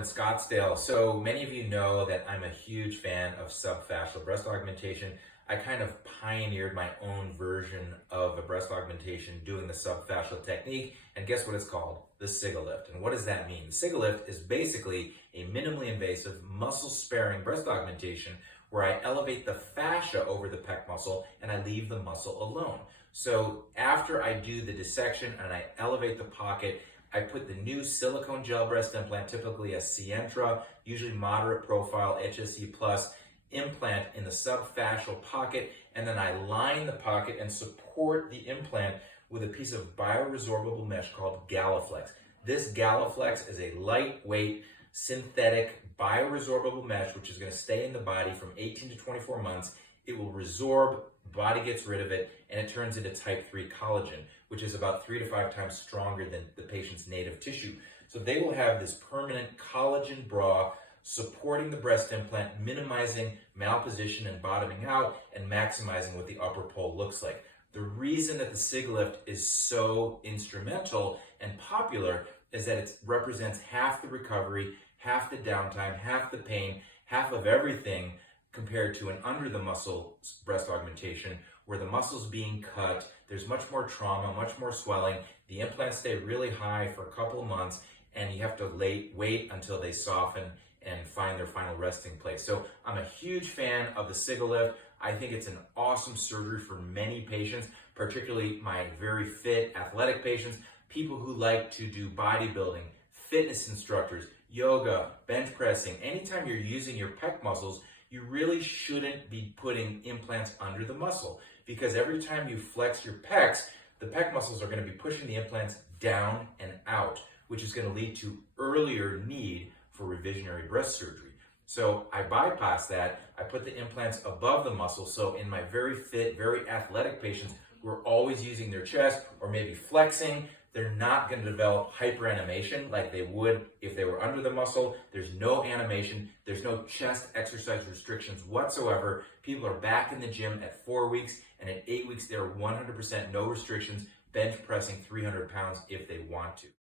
in Scottsdale. So many of you know that I'm a huge fan of subfascial breast augmentation. I kind of pioneered my own version of a breast augmentation doing the subfascial technique, and guess what it's called? The Sigalift. And what does that mean? The Sigalift is basically a minimally invasive, muscle-sparing breast augmentation where I elevate the fascia over the pec muscle and I leave the muscle alone. So after I do the dissection and I elevate the pocket, I put the new silicone gel breast implant, typically a Sientra, usually moderate profile, HSE plus implant in the subfascial pocket, and then I line the pocket and support the implant with a piece of bioresorbable mesh called Galaflex. This Galaflex is a lightweight, synthetic, bioresorbable mesh which is going to stay in the body from 18 to 24 months. It will resorb, body gets rid of it, and it turns into type 3 collagen, which is about 3 to 5 times stronger than the patient's native tissue. So they will have this permanent collagen bra supporting the breast implant, minimizing malposition and bottoming out, and maximizing what the upper pole looks like. The reason that the Sigalift is so instrumental and popular is that it represents half the recovery, half the downtime, half the pain, half of everything compared to an under the muscle breast augmentation where the muscle's being cut, there's much more trauma, much more swelling, the implants stay really high for a couple of months, and you have to wait until they soften and find their final resting place. So I'm a huge fan of the Sigalift. I think it's an awesome surgery for many patients, particularly my very fit athletic patients, people who like to do bodybuilding, fitness instructors, yoga, bench pressing. Anytime you're using your pec muscles, you really shouldn't be putting implants under the muscle, because every time you flex your pecs, the pec muscles are going to be pushing the implants down and out, which is going to lead to earlier need for revisionary breast surgery. So I bypass that. I put the implants above the muscle. So in my very fit, very athletic patients who are always using their chest or maybe flexing, they're not going to develop hyperanimation like they would if they were under the muscle. There's no animation. There's no chest exercise restrictions whatsoever. People are back in the gym at 4 weeks, and at 8 weeks, they're 100% no restrictions, bench pressing 300 pounds if they want to.